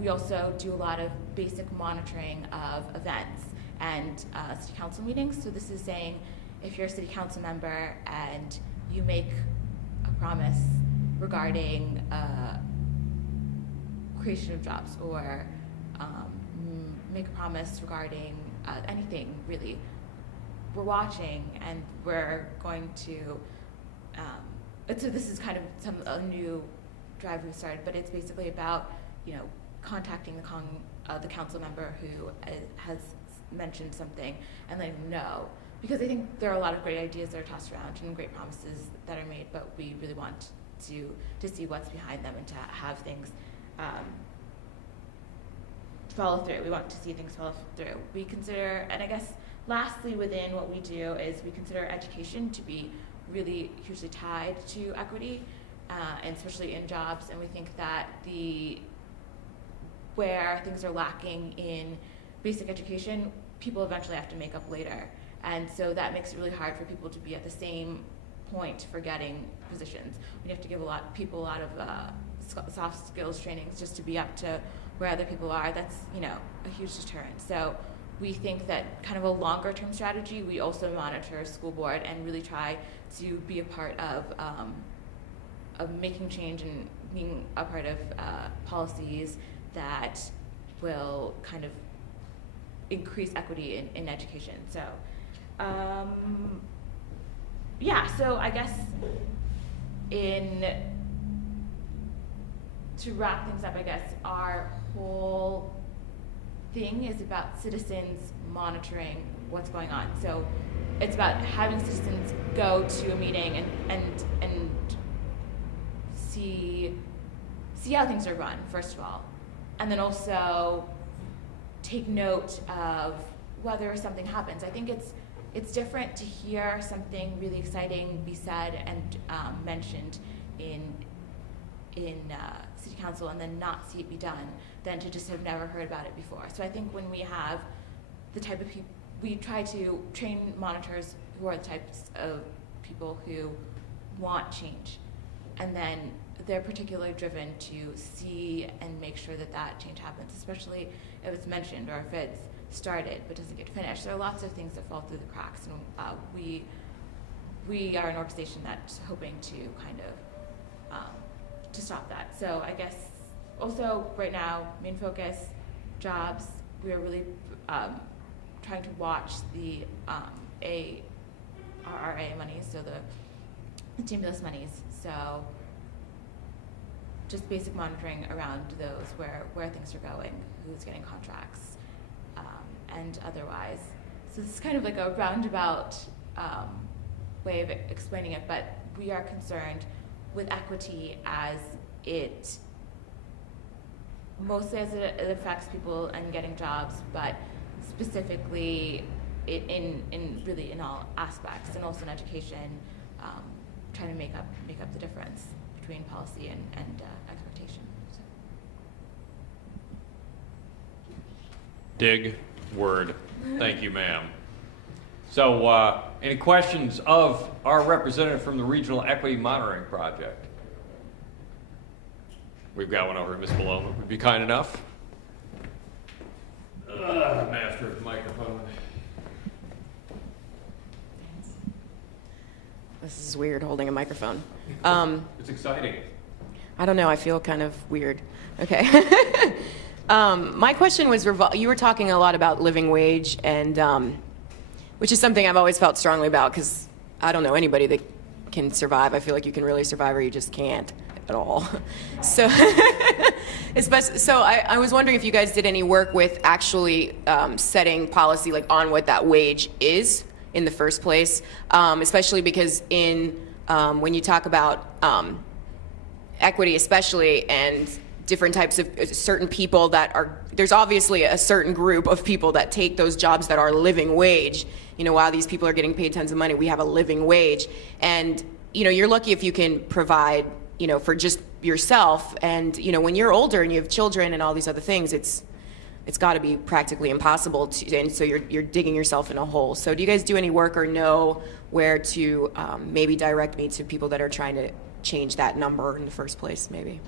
we also do a lot of basic monitoring of events and city council meetings. So this is saying if you're a city council member and you make a promise regarding creation of jobs, or make a promise regarding anything really, we're watching and we're going to, so this is kind of a new drive we've started, but it's basically about, contacting the council member who has mentioned something and letting them know. Because I think there are a lot of great ideas that are tossed around and great promises that are made, but we really want to see what's behind them and to have things follow through. We want to see things follow through. We consider, and I guess lastly within what we do is we consider education to be really hugely tied to equity, and especially in jobs, and we think that where things are lacking in basic education, people eventually have to make up later. And so that makes it really hard for people to be at the same point for getting positions. We have to give people a lot of soft skills trainings just to be up to where other people are. That's a huge deterrent. So we think that kind of a longer term strategy, we also monitor school board and really try to be a part of making change and being a part of policies that will kind of increase equity in education. So so I guess to wrap things up, I guess our whole thing is about citizens monitoring what's going on. So it's about having citizens go to a meeting and see how things are run, first of all, and then also take note of whether something happens. I think it's different to hear something really exciting be said and mentioned in city council and then not see it be done than to just have never heard about it before. So I think when we have the type of people, we try to train monitors who are the types of people who want change, and then they're particularly driven to see and make sure that change happens, especially if it's mentioned or if it's started but doesn't get finished. There are lots of things that fall through the cracks, and we are an organization that's hoping to kind of to stop that. So I guess also right now, main focus, jobs. We are really trying to watch the ARRA monies, so the stimulus monies. So just basic monitoring around those, where things are going, who's getting contracts, and otherwise. So this is kind of like a roundabout way of explaining it, but we are concerned with equity mostly as it affects people and getting jobs, but specifically in all aspects, and also in education, trying to make up the difference between policy and expectation. So. Dig word. Thank you, ma'am. So any questions of our representative from the Regional Equity Monitoring Project? We've got one over here, Ms. Malone. Would you be kind enough? Master of the microphone. This is weird holding a microphone. It's exciting. I don't know, I feel kind of weird. Okay. My question was, you were talking a lot about living wage, and which is something I've always felt strongly about, because I don't know anybody that can survive. I feel like you can really survive, or you just can't at all. So, I was wondering if you guys did any work with actually setting policy on what that wage is in the first place, especially because when you talk about equity especially, and different types of certain people there's obviously a certain group of people that take those jobs that are living wage. While these people are getting paid tons of money, we have a living wage. And, you're lucky if you can provide, for just yourself. And, when you're older and you have children and all these other things, it's got to be practically impossible and so you're digging yourself in a hole. So do you guys do any work or know where to maybe direct me to people that are trying to change that number in the first place, maybe?